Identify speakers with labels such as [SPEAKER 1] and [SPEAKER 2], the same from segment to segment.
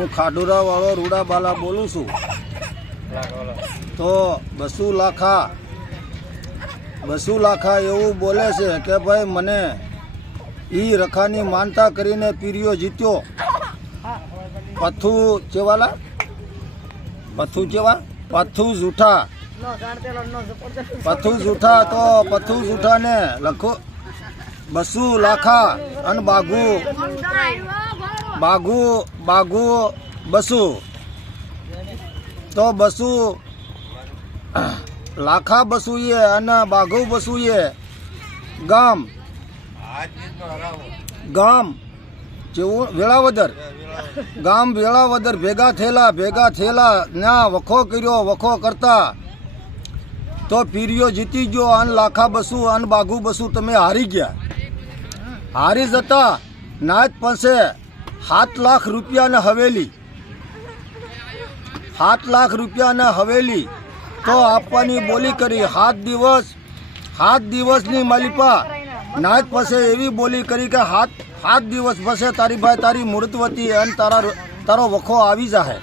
[SPEAKER 1] હું ખાડુરા વાળો રૂડાબાલા બોલું છું. તો બસુ લાખા બસુ લાખા એવું બોલે છે કે ભાઈ મને ઈ રખાની માનતા કરીને પીરિયો જીત્યો. પથ્થુ ચેવાલા? પથ્થુ ચેવા? પથ્થુ જૂઠા. પથ્થુ જૂઠા તો પથ્થુ જૂઠાને લખો. બસુ લાખા અને બાગુ બાગુ બાઘુ બસુ. તો બસુ, લાખા બસુએ અને બાઘુ બસુએ ગામ. ગામ. જેવું વેળાવદર. ગામ વેળાવદર ભેગા થયેલા ભેગા થયેલા ના વખો કર્યો, વખો કરતા. તો પીરિયો જીતી ગયો, અન લાખા બસુ, અન બાઘુ બસુ તમે હારી ગયા. હારી જતા, નાચ પાસે. સાત લાખ રૂપિયાને હવેલી. સાત લાખ રૂપિયાને હવેલી. તો આપવાની બોલી કરી સાત દિવસ સાત દિવસની માલિપા. નાત પાસે એવી બોલી કરી કે સાત સાત દિવસ પછી તારી ભાઈ તારી મૂર્તવતી અને તારા તારો વખો આવી જાહે.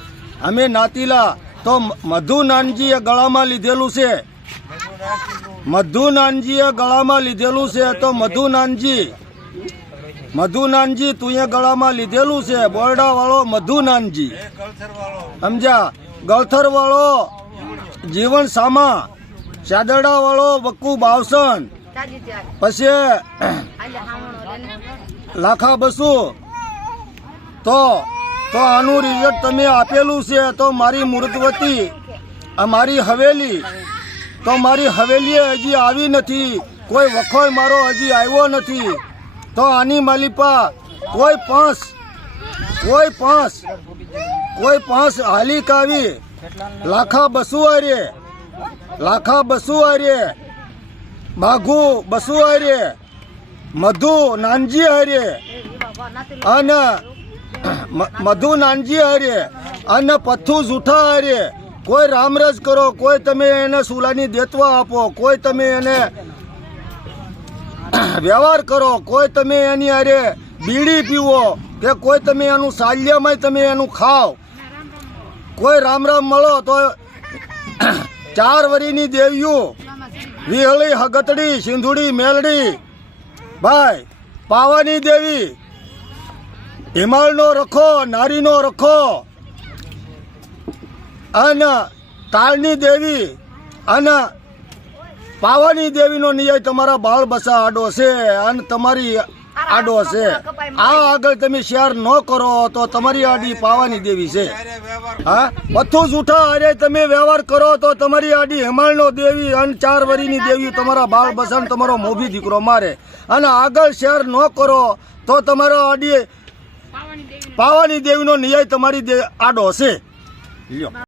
[SPEAKER 1] અમે નાતીલા, તો મધુ નાનજીએ ગળામાં લીધેલું છે. મધુ નાનજીએ ગળામાં લીધેલું છે, તો મધુ નાનજી મધુ નાનજી તું ગળામાં લીધેલું છે. બોરડા વાળો મધુનાનજી સમજ્યા? ગળથર વાળો જીવન સામા. ચાદડા વાળો બક્કુ બાવસન પછી લાખા બસુ. તો તો આનું રિઝલ્ટ તમે આપેલું છે. તો મારી મૂર્તવતી આ મારી હવેલી. તો મારી હવેલીએ હજી આવી નથી. કોઈ વખોય મારો હજી આવ્યો નથી. તો આની માલિપા કોઈ પાંચ કોઈ પાંચ કોઈ પાંચ હાલી કાવી. લાખા બસુ આરે, લાખા બસુ આર્યે માઘુ બસુ આરે, મધુ નાનજી હારે અને મધુ નાનજી હારે અને પથ્થુ જૂઠા હારે કોઈ રામરજ કરો, કોઈ તમે એને સુલાની દેતવા આપો, કોઈ તમે એને વ્યવહાર કરો. કોઈ તમે એની હારે બીડી પીવો કે કોઈ તમે એનું સાલ્યમય તમે એનું ખાઓ. કોઈ રામ રામ મળો તો ચાર વરીની દેવીઓ. વિહળી, હગતડી, સિંધુડી, મેલડી. ભાઈ, પાવાની દેવી. હિમાળનો રખો, નારીનો રખો. અને તાળની દેવી. અને પાવાની દેવીનો ન્યાય તમારા બાળ બસા આડો છે અને તમારી આડો છે. આ આગળ તમે શેર ન કરો તો તમારી આડી પાવાની દેવી છે. હા? પથ્થુ જૂઠા અરે તમે વ્યવહાર કરો તો તમારી આડી હિમાલનો દેવી અને ચાર વરીની દેવી તમારા બાળ બસન તમારો મોભી દીકરો મારે. અને આગળ શેર ન કરો તો તમારો આડી પાવાની દેવીનો ન્યાય તમારી આડો છે. લ્યો.